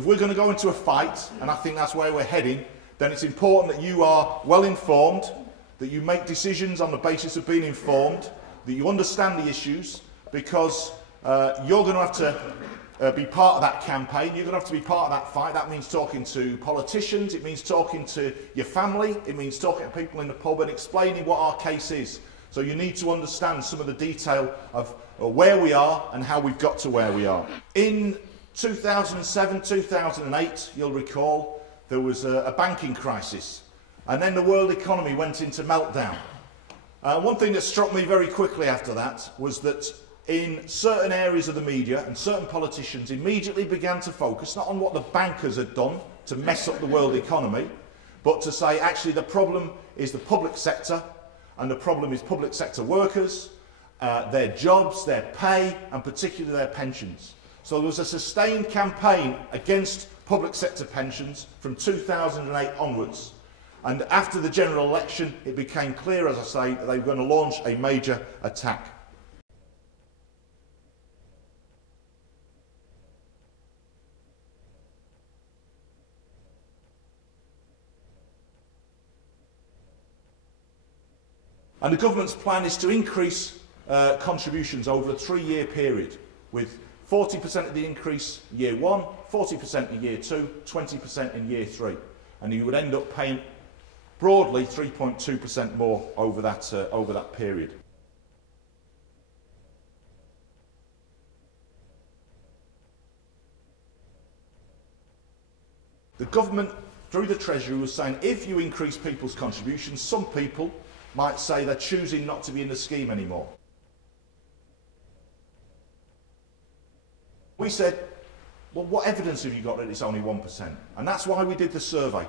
if we're going to go into a fight, and I think that's where we're heading, then it's important that you are well informed, that you make decisions on the basis of being informed, that you understand the issues, because you're going to have to be part of that campaign, you're going to have to be part of that fight. That means talking to politicians, it means talking to your family, it means talking to people in the pub and explaining what our case is. So you need to understand some of the detail of where we are and how we've got to where we are. In 2007, 2008, you'll recall, there was a banking crisis, and then the world economy went into meltdown. One thing that struck me very quickly after that was that in certain areas of the media and certain politicians immediately began to focus not on what the bankers had done to mess up the world economy, but to say actually the problem is the public sector, and the problem is public sector workers, their jobs, their pay, and particularly their pensions. So there was a sustained campaign against public sector pensions from 2008 onwards. And after the general election, it became clear, as I say, that they were going to launch a major attack. And the government's plan is to increase contributions over a 3-year period, with 40% of the increase year 1, 40% in year 2, 20% in year 3. And you would end up paying broadly 3.2% more over that period. The government, through the Treasury, was saying if you increase people's contributions, some people might say they're choosing not to be in the scheme anymore. We said, well, what evidence have you got that it's only 1%? And that's why we did the survey.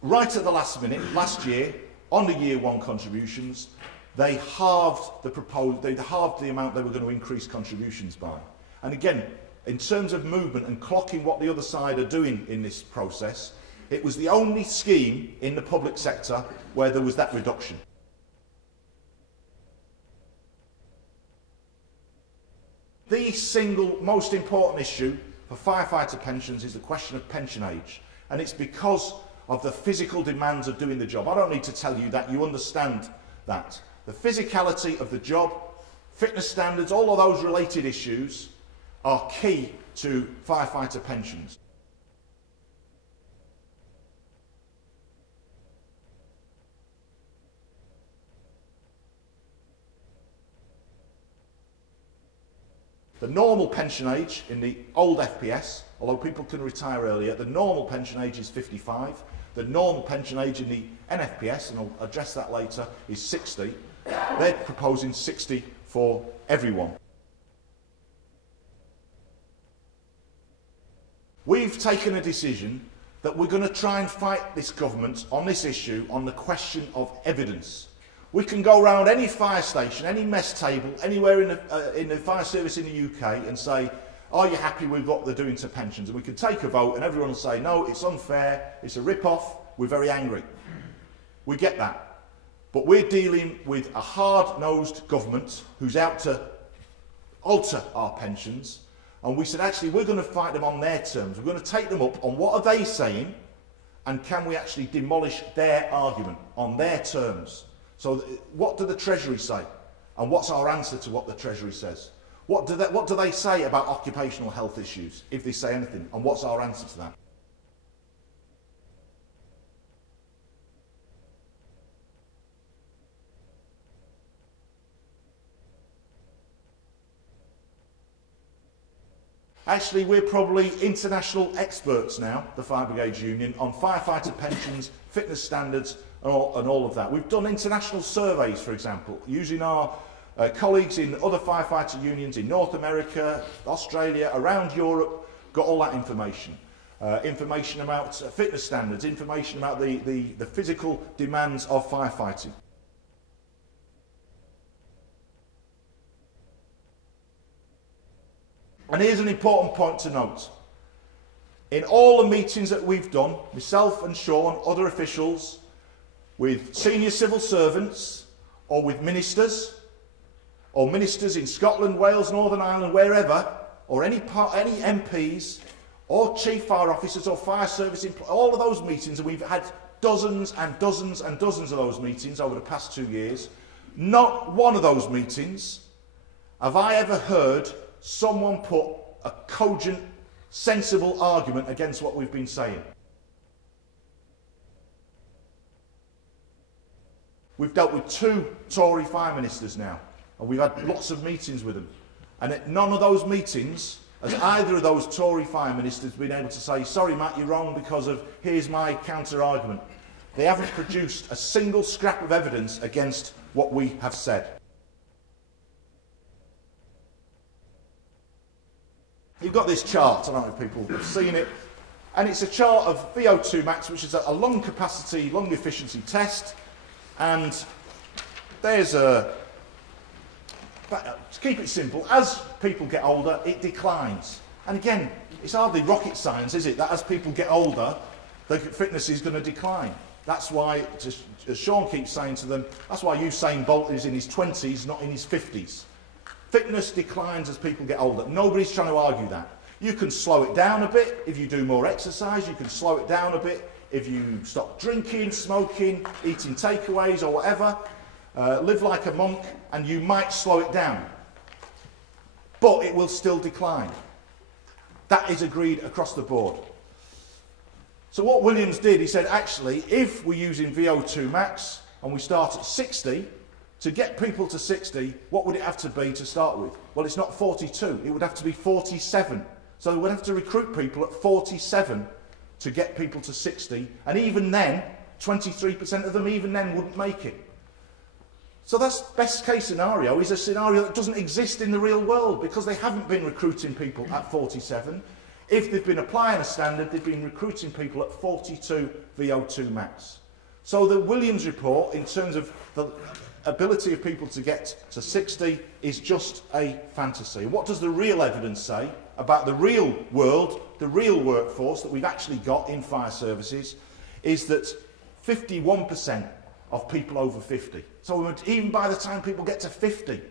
Right at the last minute, last year, on the year 1 contributions, they halved the amount they were going to increase contributions by. And again, in terms of movement and clocking what the other side are doing in this process, it was the only scheme in the public sector where there was that reduction. The single most important issue for firefighter pensions is the question of pension age. And it's because of the physical demands of doing the job. I don't need to tell you that, you understand that. The physicality of the job, fitness standards, all of those related issues are key to firefighter pensions. The normal pension age in the old FPS, although people can retire earlier, the normal pension age is 55. The normal pension age in the NFPS, and I'll address that later, is 60. They're proposing 60 for everyone. We've taken a decision that we're going to try and fight this government on this issue, on the question of evidence. We can go around any fire station, any mess table, anywhere in the fire service in the UK and say, are you happy with what they're doing to pensions? And we can take a vote and everyone will say, no, it's unfair, it's a rip-off, we're very angry. We get that. But we're dealing with a hard-nosed government who's out to alter our pensions. And we said, actually, we're going to fight them on their terms. We're going to take them up on what are they saying, and can we actually demolish their argument on their terms? So what do the Treasury say? And what's our answer to what the Treasury says? What do they say about occupational health issues, if they say anything? And what's our answer to that? Actually, we're probably international experts now, the Fire Brigades Union, on firefighter pensions, fitness standards, and all of that. We've done international surveys, for example, using our colleagues in other firefighter unions in North America, Australia, around Europe, got all that information. Information about fitness standards, information about the physical demands of firefighting. And here's an important point to note. In all the meetings that we've done, myself and Sean, other officials, with senior civil servants, or with ministers, or ministers in Scotland, Wales, Northern Ireland, wherever, or any MPs, or chief fire officers, or fire service employees, all of those meetings, and we've had dozens and dozens and dozens of those meetings over the past 2 years, not one of those meetings have I ever heard someone put a cogent, sensible argument against what we've been saying. We've dealt with 2 Tory fire ministers now, and we've had lots of meetings with them. And at none of those meetings has either of those Tory fire ministers been able to say, sorry Matt, you're wrong because of, here's my counter-argument. They haven't produced a single scrap of evidence against what we have said. You've got this chart, I don't know if people have seen it, and it's a chart of VO2 max, which is a long capacity, long efficiency test, and there's a, to keep it simple, as people get older, it declines. And again, it's hardly rocket science, is it, that as people get older, the fitness is going to decline. That's why, as Sean keeps saying to them, that's why Usain Bolt is in his 20s, not in his 50s. Fitness declines as people get older. Nobody's trying to argue that. You can slow it down a bit if you do more exercise. You can slow it down a bit if you stop drinking, smoking, eating takeaways or whatever. Live like a monk, and you might slow it down. But it will still decline. That is agreed across the board. So what Williams did, he said, actually, if we're using VO2 max and we start at 60, to get people to 60, what would it have to be to start with? Well, it's not 42, it would have to be 47. So we'd have to recruit people at 47 to get people to 60, and even then, 23% of them even then wouldn't make it. So that's best case scenario, is a scenario that doesn't exist in the real world, because they haven't been recruiting people at 47. If they've been applying a standard, they've been recruiting people at 42 VO2 max. So the Williams report, in terms of the ability of people to get to 60, is just a fantasy. What does the real evidence say about the real world, the real workforce that we've actually got in fire services, is that 51% of people over 50. So even by the time people get to 50,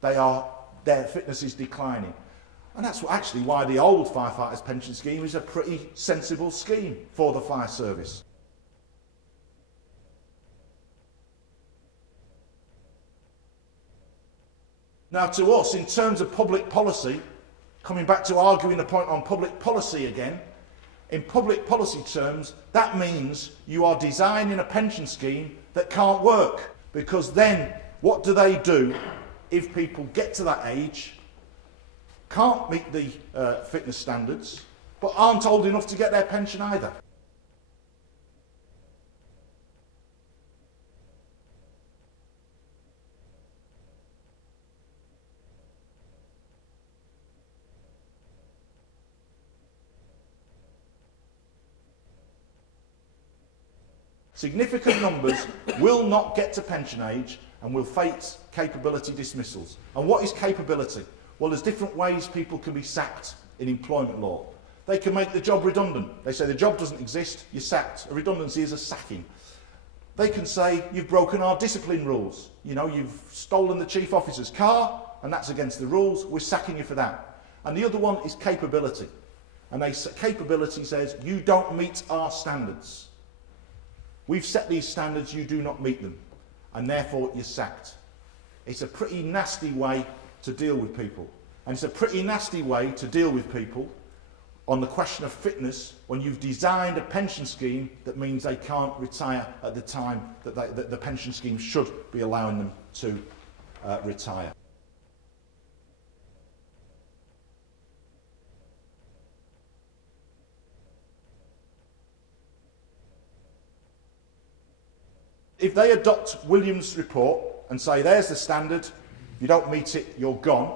their fitness is declining. And that's actually why the old firefighters' pension scheme is a pretty sensible scheme for the fire service. Now, to us, in terms of public policy, coming back to arguing the point on public policy again, in public policy terms, that means you are designing a pension scheme that can't work. Because then, what do if people get to that age, can't meet the fitness standards, but aren't old enough to get their pension either? Significant numbers will not get to pension age and will face capability dismissals. And what is capability? Well, there's different ways people can be sacked in employment law. They can make the job redundant. They say the job doesn't exist, you're sacked. A redundancy is a sacking. They can say, you've broken our discipline rules. You know, you've stolen the chief officer's car, and that's against the rules, we're sacking you for that. And the other one is capability. And capability says, you don't meet our standards. We've set these standards, you do not meet them, and therefore you're sacked. It's a pretty nasty way to deal with people. And it's a pretty nasty way to deal with people on the question of fitness when you've designed a pension scheme that means they can't retire at the time that the pension scheme should be allowing them to retire. If they adopt Williams' report and say, there's the standard, if you don't meet it, you're gone,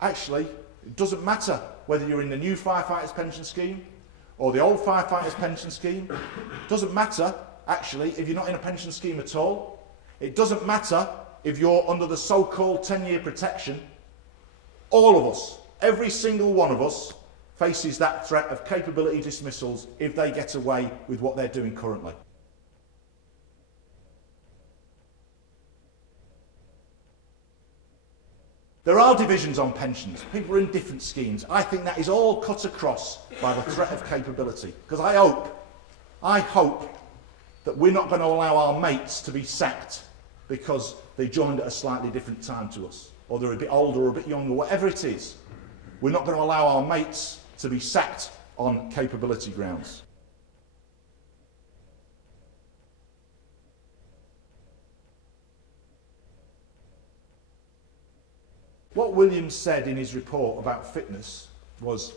actually, it doesn't matter whether you're in the new firefighters' pension scheme or the old firefighters' pension scheme. It doesn't matter, actually, if you're not in a pension scheme at all. It doesn't matter if you're under the so-called 10-year protection. All of us, every single one of us, faces that threat of capability dismissals if they get away with what they're doing currently. There are divisions on pensions. People are in different schemes. I think that is all cut across by the threat of capability. Because I hope that we're not going to allow our mates to be sacked because they joined at a slightly different time to us, or they're a bit older or a bit younger, whatever it is. We're not going to allow our mates to be sacked on capability grounds. What Williams said in his report about fitness was,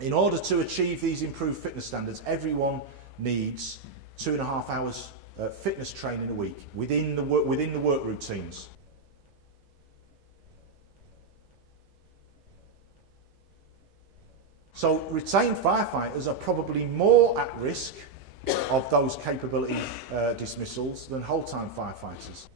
in order to achieve these improved fitness standards, everyone needs 2.5 hours fitness training a week within the work routines. So retained firefighters are probably more at risk of those capability dismissals than whole-time firefighters.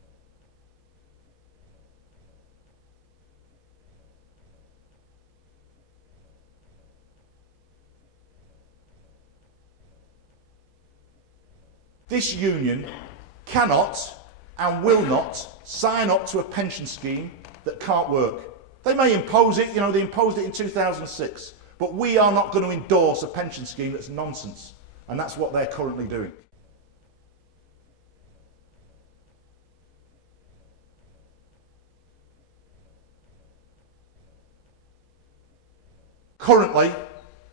This union cannot and will not sign up to a pension scheme that can't work. They may impose it, they imposed it in 2006, but we are not going to endorse a pension scheme that's nonsense, and that's what they're currently doing. Currently,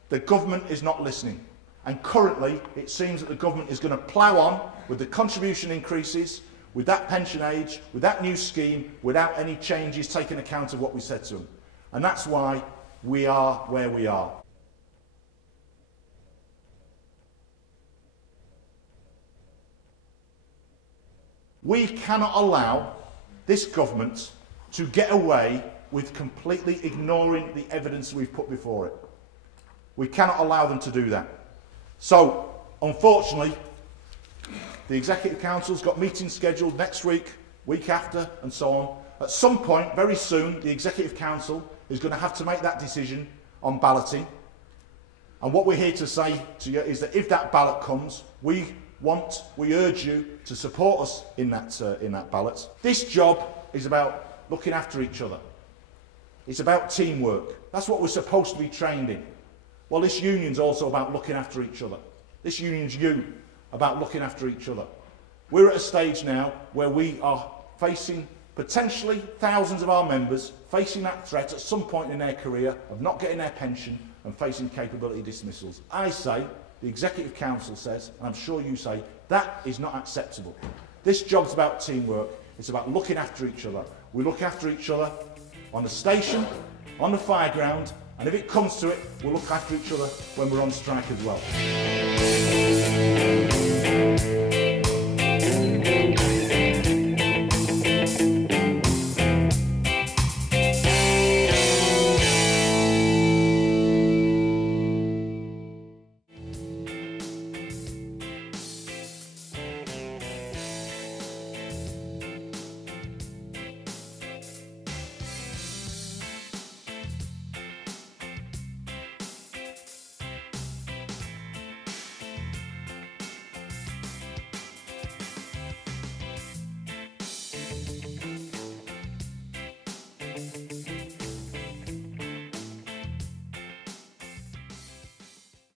the government is not listening. And currently, it seems that the government is going to plough on with the contribution increases, with that pension age, with that new scheme, without any changes taking account of what we said to them. And that's why we are where we are. We cannot allow this government to get away with completely ignoring the evidence we've put before it. We cannot allow them to do that. So, unfortunately, the Executive Council's got meetings scheduled next week, week after, and so on. At some point, very soon, the Executive Council is going to have to make that decision on balloting. And what we're here to say to you is that if that ballot comes, we urge you to support us in that ballot. This job is about looking after each other. It's about teamwork. That's what we're supposed to be trained in. Well, this union's also about looking after each other. This union's about looking after each other. We're at a stage now where we are facing potentially thousands of our members facing that threat at some point in their career of not getting their pension and facing capability dismissals. I say, the Executive Council says, and I'm sure you say, that is not acceptable. This job's about teamwork. It's about looking after each other. We look after each other on the station, on the fireground, and if it comes to it, we'll look after each other when we're on strike as well.